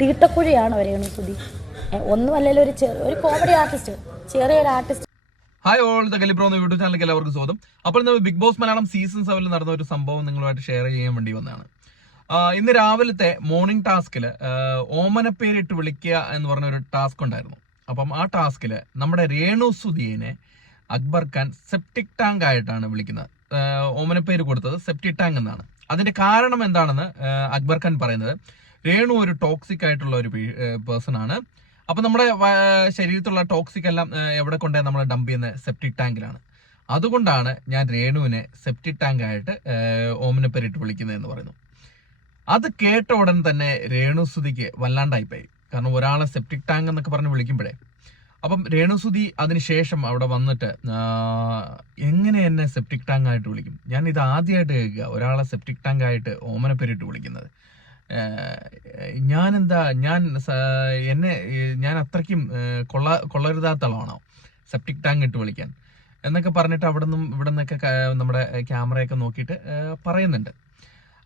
തീട്ടക്കുഴിയാണോ രേണുസുതി? ഒന്നുമല്ലല്ലോ, ഒരു comedy artist, ചെറിയൊരു ആർട്ടിസ്റ്റ്. ഹായ് ഓൾ, ദ ഗലിബ്രോ എന്ന യൂട്യൂബ് ചാനലിലേക്ക് എല്ലാവർക്കും സ്വാഗതം. അപ്പോൾ ഇന്ന് ബിഗ് ബോസ് മലയാളം സീസൺ 7 നടന്ന ഒരു സംഭവം നിങ്ങളുമായിട്ട് ഷെയർ ചെയ്യാൻ വേണ്ടി വന്നതാണ്. ഇന്ന് രാവിലത്തെ മോർണിംഗ് ടാസ്കില് ഓമനപ്പേരിട്ട് വിളിക്കുക എന്ന് പറഞ്ഞ ഒരു ടാസ്ക് ഉണ്ടായിരുന്നു. അപ്പം ആ ടാസ്കില് നമ്മുടെ രേണുസുതിയെ അക്ബർ ഖാൻ സെപ്റ്റിക് ടാങ്ക് ആയിട്ടാണ് വിളിക്കുന്നത്. ഓമനപ്പേര് കൊടുത്തത് സെപ്റ്റിക് ടാങ്ക് എന്നാണ്. അതിന്റെ കാരണം എന്താണെന്ന് അക്ബർ ഖാൻ പറയുന്നത്, രേണു ഒരു ടോക്സിക് ആയിട്ടുള്ള ഒരു പേഴ്സൺ ആണ്. അപ്പൊ നമ്മുടെ ശരീരത്തിലുള്ള ടോക്സിക് എല്ലാം എവിടെ കൊണ്ടേ നമ്മൾ ഡംപ് ചെയ്യുന്ന സെപ്റ്റിക് ടാങ്കിലാണ്. അതുകൊണ്ടാണ് ഞാൻ രേണുവിനെ സെപ്റ്റിക് ടാങ്ക് ആയിട്ട് ഓമനപ്പേരിട്ട് വിളിക്കുന്നതെന്ന് പറയുന്നു. അത് കേട്ട ഉടൻ തന്നെ രേണുസുതിക്ക് വല്ലാണ്ടായിപ്പോയി. കാരണം ഒരാളെ സെപ്റ്റിക് ടാങ്ക് എന്നൊക്കെ പറഞ്ഞ് വിളിക്കുമ്പോഴേ, അപ്പം രേണുസുതി അതിനുശേഷം അവിടെ വന്നിട്ട് എങ്ങനെ എന്നെ സെപ്റ്റിക് ടാങ്ക് ആയിട്ട് വിളിക്കും? ഞാൻ ഇത് ആദ്യമായിട്ട് കേൾക്കുക, ഒരാളെ സെപ്റ്റിക് ടാങ്ക് ആയിട്ട് ഓമനപ്പേരിട്ട് വിളിക്കുന്നത്. ഞാൻ അത്രയ്ക്കും കൊള്ളരുതാത്തളമാണോ സെപ്റ്റിക് ടാങ്ക് ഇട്ട് വിളിക്കാൻ എന്നൊക്കെ പറഞ്ഞിട്ട് അവിടെ നിന്നും ഇവിടെ നിന്നൊക്കെ നമ്മുടെ ക്യാമറയൊക്കെ നോക്കിയിട്ട് പറയുന്നുണ്ട്.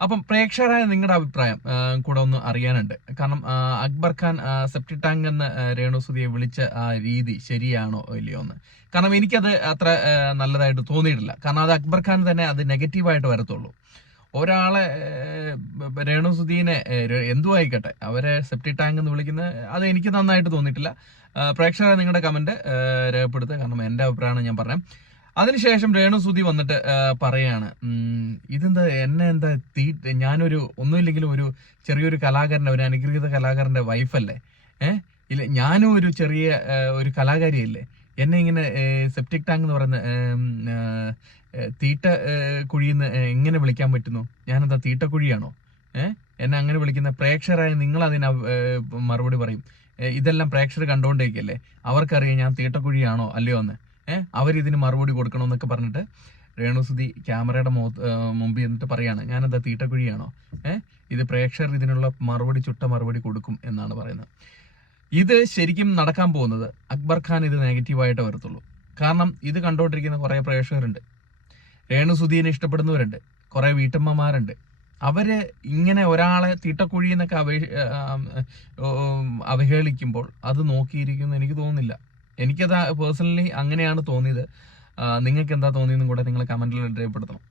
അപ്പം പ്രേക്ഷകരായ നിങ്ങളുടെ അഭിപ്രായം കൂടെ ഒന്ന് അറിയാനുണ്ട്. കാരണം അക്ബർ ഖാൻ സെപ്റ്റിക് ടാങ്ക് എന്ന് രേണുസുതിയെ വിളിച്ച ആ രീതി ശരിയാണോ ഇല്ലയോ എന്ന്. കാരണം എനിക്കത് അത്ര നല്ലതായിട്ട് തോന്നിയിട്ടില്ല. കാരണം അത് അക്ബർ ഖാൻ തന്നെ അത് നെഗറ്റീവായിട്ട് വരത്തുള്ളൂ. ഒരാളെ രേണുസുദീനെ എന്തു ആയിക്കട്ടെ അവരെ സെപ്റ്റിക് ടാങ്ക് എന്ന് വിളിക്കുന്നത് അത് എനിക്ക് നന്നായിട്ട് തോന്നിയിട്ടില്ല. പ്രേക്ഷകരെ നിങ്ങളുടെ കമന്റ് രേഖപ്പെടുത്തുക. കാരണം എന്റെ അഭിപ്രായമാണ് ഞാൻ പറഞ്ഞത്. അതിനുശേഷം രേണുസുതി വന്നിട്ട് പറയാണ്, ഇതെന്താ എന്നെ എന്താ ഞാനൊരു ഒന്നുമില്ലെങ്കിലും ഒരു ചെറിയൊരു കലാകാരന്റെ, ഒരു അനുഗ്രഹീത കലാകാരന്റെ വൈഫല്ലേ? ഇല്ല, ഞാനും ഒരു ചെറിയ ഒരു കലാകാരിയല്ലേ? എന്നെ ഇങ്ങനെ സെപ്റ്റിക് ടാങ്ക് എന്ന് പറയുന്ന തീട്ട കുഴിന്ന് എങ്ങനെ വിളിക്കാൻ പറ്റുന്നു? ഞാനെന്താ തീട്ടക്കുഴിയാണോ? എന്നെ അങ്ങനെ വിളിക്കുന്ന പ്രേക്ഷകരായ നിങ്ങൾ അതിന് മറുപടി പറയും. ഇതെല്ലാം പ്രേക്ഷകർ കണ്ടുകൊണ്ടേക്കല്ലേ, അവർക്കറിയാം ഞാൻ തീട്ടക്കുഴിയാണോ അല്ലയോ എന്ന്. അവരിതിന് മറുപടി കൊടുക്കണമെന്നൊക്കെ പറഞ്ഞിട്ട് രേണുസുതി ക്യാമറയുടെ മുമ്പിൽ എന്നിട്ട് പറയാണ്, ഞാനെന്താ തീട്ടക്കുഴിയാണോ? ഇത് പ്രേക്ഷകർ ഇതിനുള്ള മറുപടി, ചുട്ട മറുപടി കൊടുക്കും എന്നാണ് പറയുന്നത്. ഇത് ശരിക്കും നടക്കാൻ പോകുന്നത് അക്ബർ ഖാൻ ഇത് നെഗറ്റീവായിട്ട് വരത്തുള്ളൂ. കാരണം ഇത് കണ്ടുകൊണ്ടിരിക്കുന്ന കുറെ പ്രേക്ഷകരുണ്ട്, രേണുസുതിയെ ഇഷ്ടപ്പെടുന്നവരുണ്ട്, കുറെ വീട്ടമ്മമാരുണ്ട്. അവര് ഇങ്ങനെ ഒരാളെ തീട്ടക്കുഴി എന്നൊക്കെ അവഹേളിക്കുമ്പോൾ അത് നോക്കിയിരിക്കുന്നു എനിക്ക് തോന്നുന്നില്ല. എനിക്കത് പേഴ്സണലി അങ്ങനെയാണ് തോന്നിയത്. നിങ്ങൾക്ക് എന്താ തോന്നിയെന്നും കൂടെ നിങ്ങൾ കമന്റിൽ രേഖപ്പെടുത്തണം.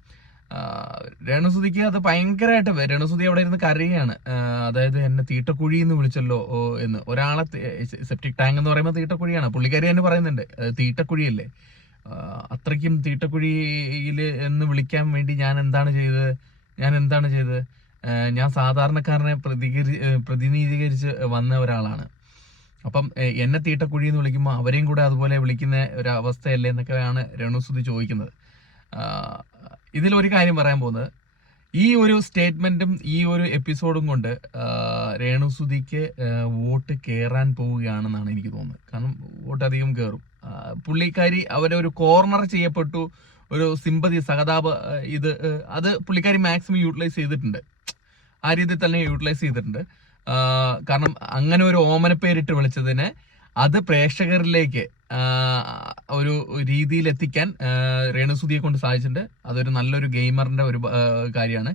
രേണുസുതിക്ക് അത് ഭയങ്കരമായിട്ട്, രേണുസുതി അവിടെ ഇരുന്ന് കരയാണ്. അതായത് എന്നെ തീട്ടക്കുഴി എന്ന് വിളിച്ചല്ലോ എന്ന്. ഒരാളെ സെപ്റ്റിക് ടാങ്ക് എന്ന് പറയുമ്പോൾ തീട്ടക്കുഴിയാണ്. പുള്ളിക്കാരി തന്നെ പറയുന്നുണ്ട് തീട്ടക്കുഴിയല്ലേ. അത്രയ്ക്കും തീട്ടക്കുഴിയിൽ എന്ന് വിളിക്കാൻ വേണ്ടി ഞാൻ എന്താണ് ചെയ്തത്? ഞാൻ സാധാരണക്കാരനെ പ്രതിനിധീകരിച്ച് വന്ന ഒരാളാണ്. അപ്പം എന്നെ തീട്ടക്കുഴി എന്ന് വിളിക്കുമ്പോൾ അവരെയും കൂടെ അതുപോലെ വിളിക്കുന്ന ഒരു അവസ്ഥയല്ലേ എന്നൊക്കെയാണ് രേണുസുതി ചോദിക്കുന്നത്. ഇതിലൊരു കാര്യം പറയാൻ പോകുന്നത്, ഈ ഒരു സ്റ്റേറ്റ്മെന്റും ഈ ഒരു എപ്പിസോഡും കൊണ്ട് രേണുസുതിക്ക് വോട്ട് കയറാൻ പോവുകയാണെന്നാണ് എനിക്ക് തോന്നുന്നത്. കാരണം വോട്ട് അധികം കയറും. പുള്ളിക്കാരി അവരെ ഒരു കോർണർ ചെയ്യപ്പെട്ടു, ഒരു സിമ്പതി, സഹതാപ അത് പുള്ളിക്കാരി മാക്സിമം യൂട്ടിലൈസ് ചെയ്തിട്ടുണ്ട്. ആ രീതിയിൽ തന്നെ യൂട്ടിലൈസ് ചെയ്തിട്ടുണ്ട്. കാരണം അങ്ങനെ ഒരു ഓമനപ്പേരിട്ട് വിളിച്ചതിന് അത് പ്രേക്ഷകരിലേക്ക് ഒരു രീതിയിൽ എത്തിക്കാൻ രേണുസുതിയെ കൊണ്ട് സാധിച്ചിട്ടുണ്ട്. അതൊരു നല്ലൊരു ഗെയിമറിന്റെ ഒരു കാര്യമാണ്.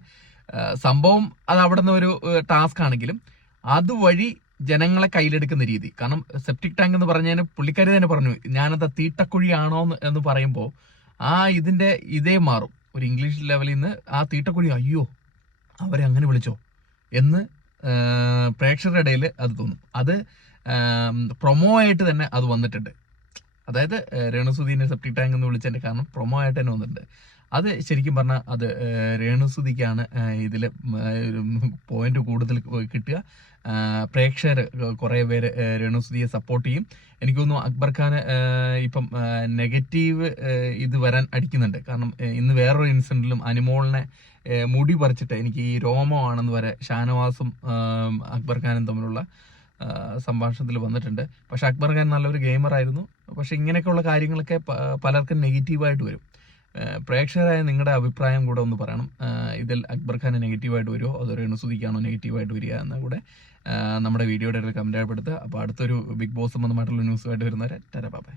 സംഭവം അത് അവിടെ നിന്ന് ഒരു ടാസ്ക് ആണെങ്കിലും അതുവഴി ജനങ്ങളെ കയ്യിലെടുക്കുന്ന രീതി. കാരണം സെപ്റ്റിക് ടാങ്ക് എന്ന് പറഞ്ഞതിന് പുള്ളിക്കാരി തന്നെ പറഞ്ഞു, ഞാനത് തീട്ടക്കുഴിയാണോ എന്ന് പറയുമ്പോൾ ഇതിന്റെ ഇതേ മാറും. ഒരു ഇംഗ്ലീഷ് ലെവലിൽ നിന്ന് ആ തീട്ടക്കുഴി, അയ്യോ അവരെ അങ്ങനെ വിളിച്ചോ എന്ന് പ്രേക്ഷകരുടെ ഇടയിൽ അത് തോന്നും. അത് പ്രൊമോ ആയിട്ട് തന്നെ അത് വന്നിട്ടുണ്ട്. അതായത് രേണുസുതിനെ സെപ്റ്റിക് ടാങ്ക് എന്ന് വിളിച്ചതിന്റെ കാരണം പ്രൊമോ ആയിട്ട് തന്നെ വന്നിട്ടുണ്ട്. അത് ശരിക്കും പറഞ്ഞാൽ അത് രേണുസുതിക്കാണ് ഇതിൽ പോയിന്റ് കൂടുതൽ കിട്ടുക. പ്രേക്ഷകർ കുറെ പേര് രേണുസുതിയെ സപ്പോർട്ട് ചെയ്യും. എനിക്ക് തോന്നുന്നു അക്ബർ ഖാൻ ഇപ്പം നെഗറ്റീവ് ഇത് വരാൻ അടിക്കുന്നുണ്ട്. കാരണം ഇന്ന് വേറൊരു ഇൻസിഡന്റിലും അനിമോളിനെ മുടി പറിച്ചിട്ട് എനിക്ക് ഈ രോമമാണെന്ന് വരെ ഷാനവാസും അക്ബർ ഖാനും തമ്മിലുള്ള സംഭാഷണത്തിൽ വന്നിട്ടുണ്ട്. പക്ഷെ അക്ബർ ഖാൻ നല്ലൊരു ഗെയിമറായിരുന്നു. പക്ഷെ ഇങ്ങനെയൊക്കെയുള്ള കാര്യങ്ങളൊക്കെ പലർക്കും നെഗറ്റീവായിട്ട് വരും. പ്രേക്ഷകരായ നിങ്ങളുടെ അഭിപ്രായം കൂടെ ഒന്ന് പറയണം. ഇതിൽ അക്ബർ ഖാൻ നെഗറ്റീവായിട്ട് വരുമോ അതോ രേണുസുതിക്കാണോ നെഗറ്റീവായിട്ട് വരിക എന്ന് കൂടെ നമ്മുടെ വീഡിയോയുടെ കമന്റ് ആയിട്ട്. അപ്പോൾ അടുത്തൊരു ബിഗ് ബോസ് സംബന്ധമായിട്ടുള്ള ന്യൂസുമായിട്ട് വരുന്നവരെ ടാറ്റാ ബൈ.